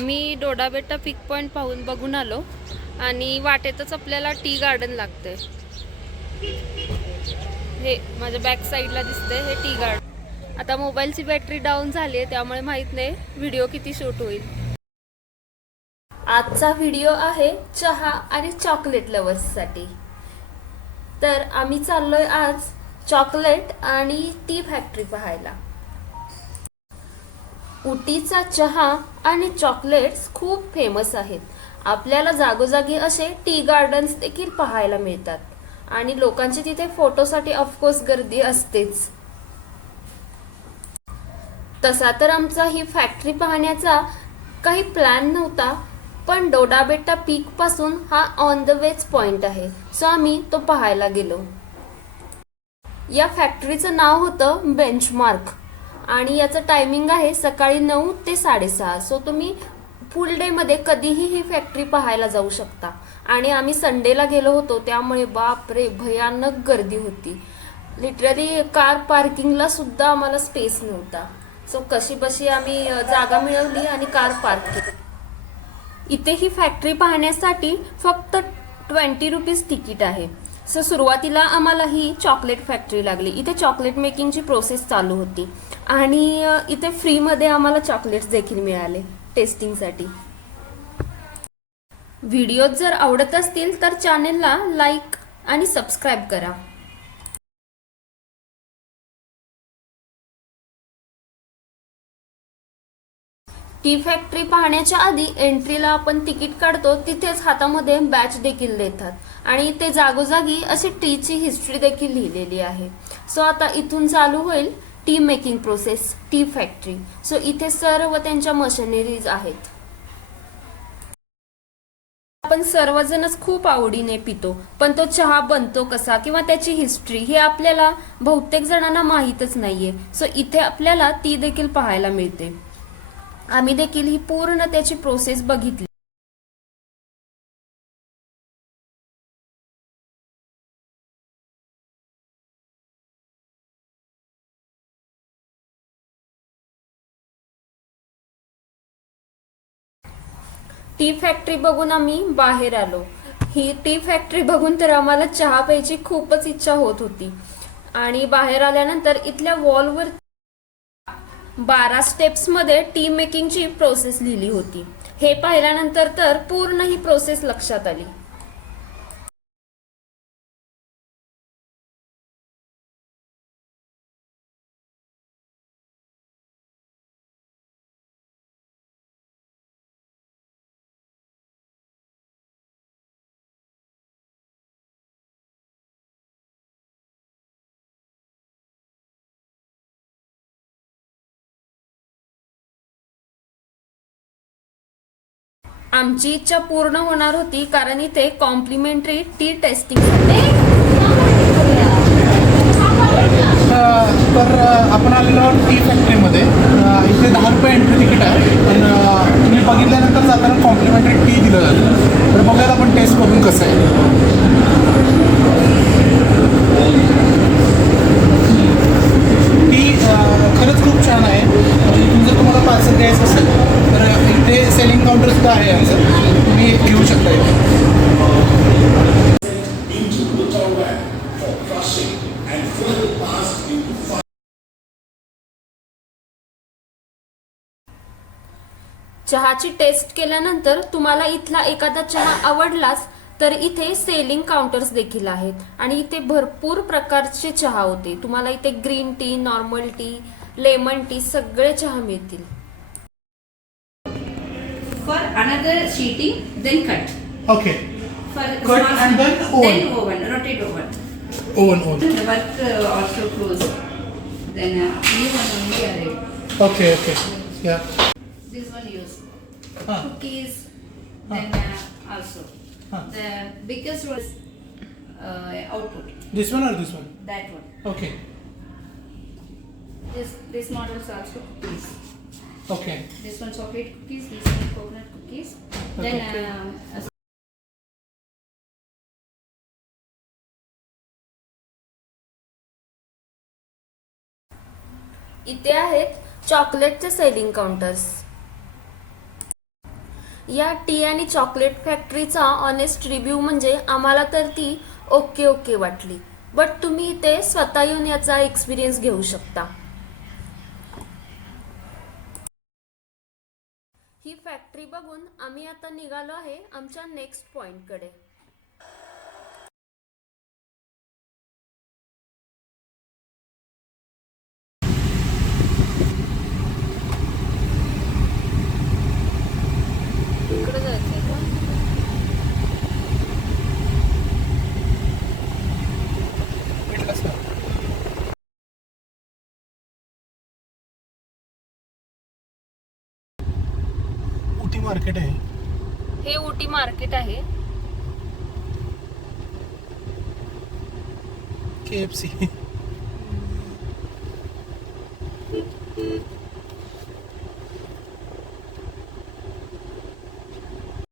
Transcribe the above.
आम्ही डोडाबेटा पिक पॉईंट पाहून बघून आलो आणि वाटेतच आपल्याला टी गार्डन लागते हे माझ्या बॅक साईडला दिसते हे टी गार्डन. आता मोबाईलची बॅटरी डाऊन झाली आहे त्यामुळे माहीत नाही व्हिडिओ किती शूट होईल. आजचा व्हिडिओ आहे चहा आणि चॉकलेट लवर्ससाठी तर आम्ही चाललोय आज चॉकलेट आणि टी फॅक्टरी पाहायला. उटीचा चहा आणि चॉकलेट्स खूप फेमस आहेत. आपल्याला जागोजागी असे टी गार्डन्स देखील पाहायला मिळतात. आणि लोकांची तिथे फोटोसाठी ऑफकोर्स गर्दी असतेच. तसा तर आमचा ही फॅक्टरी पाहण्याचा काही प्लॅन नव्हता पण डोडाबेटा पीकपासून हा ऑन द वेज पॉइंट आहे. सो आम्ही तो पाहायला गेलो. या फॅक्टरीचं नाव होतं बेंचमार्क आणि याचं टायमिंग आहे सकाळी नऊ ते साडेसहा. सो तुम्ही फुल डेमध्ये कधीही ही फॅक्टरी पाहायला जाऊ शकता. आणि आम्ही संडेला गेलो होतो त्यामुळे बाप रे भयानक गर्दी होती. लिटरली कार पार्किंगला सुद्धा आम्हाला स्पेस नव्हता. सो कशी बशी आम्ही जागा मिळवली आणि कार पार्क केली. इथे ही फॅक्टरी पाहण्यासाठी फक्त ट्वेंटी रुपीज तिकीट आहे. सो सुरुवातीला आम्हाला ही चॉकलेट फॅक्टरी लागली. इथे चॉकलेट मेकिंगची प्रोसेस चालू होती. आणि इथे फ्रीमध्ये आम्हाला चॉकलेट्स देखील मिळाले टेस्टिंगसाठी व्हिडिओ जर आवडत असतील तर चॅनेलला लाईक आणि सबस्क्राईब करा. टी फॅक्टरी पाहण्याच्या आधी एंट्रीला आपण तिकीट काढतो तिथेच हातामध्ये बॅच देखील देतात. आणि ते जागोजागी अशी टीची हिस्ट्री देखील लिहिलेली आहे. सो आता इथून चालू होईल tea making process tea factory. So इथे सर्व त्यांच्या मशिनरीज आहेत. आपण सर्वजणच खूप आवडीने पितो पण तो चहा बनतो कसा किंवा त्याची हिस्ट्री हे आपल्याला बहुतेक जणांना माहीतच नाहीये. सो इथे आपल्याला ती देखील पाहायला मिळते. आम्ही देखील ही पूर्ण त्याची प्रोसेस बघितली. टी फॅक्टरी बघून आम्ही बाहेर आलो. ही टी फॅक्टरी बघून तर आम्हाला चहा प्यायची खूपच इच्छा होत होती. आणि बाहेर आल्यानंतर इथल्या वॉलवर बारा स्टेप्समध्ये टी मेकिंगची प्रोसेस लिहिली होती. हे पाहिल्यानंतर तर पूर्ण ही प्रोसेस लक्षात आली. आमची इच्छा पूर्ण होणार होती कारण इथे कॉम्प्लिमेंटरी टी टेस्टिंग तर आपण आलेलो आहोत टी फॅक्टरीमध्ये इथे दहा रुपये एंट्री तिकीट आहे. पण तुम्ही बघितल्यानंतर जाताना कॉम्प्लिमेंटरी टी दिलं जातं. तर बघायला आपण टेस्ट बघून कसं आहे टी अ, खरंच खूप छान आहे म्हणजे इथून जर तुम्हाला पार्सल घ्यायचं असेल तर इथे सेलिंग काउंटर सुद्धा आहे आमचं तुम्ही घेऊ शकता इथे. चहाची टेस्ट केल्यानंतर तुम्हाला इथला एखादा चहा आवडलाच तर इथे सेलिंग काउंटर्स देखील आहेत. आणि इथे भरपूर प्रकारचे चहा होते. तुम्हाला इथे green tea normal tea lemon tea सगळे चहा मिळतील. for another sheeting, then cut. Okay. For cut small and then oven. Then oven, rotate oven. Oven, oven. The work uh, also close. Then uh, new one only arrive. Okay, okay. Yeah. This one use. Huh. Cookies, huh. then uh, also. Huh. The biggest was uh, output. This one or this one? That one. Okay. This, this model also cookies. Okay This one chocolate cookies. This one coconut cookies. Then Okay. uh, a इथे आहेत चॉकलेटचे selling counters या tea आणि chocolate फॅक्टरीचा honest review म्हणजे आम्हाला तर ती ओके ओके वाटली बट तुम्ही इथे स्वतः येऊन याचा एक्सपिरियन्स घेऊ शकता ही फॅक्टरी बघून आम्ही आता निघालो आहे आमच्या नेक्स्ट पॉइंटकडे मार्केट आहे. हे उटी मार्केट आहे. के एफ सी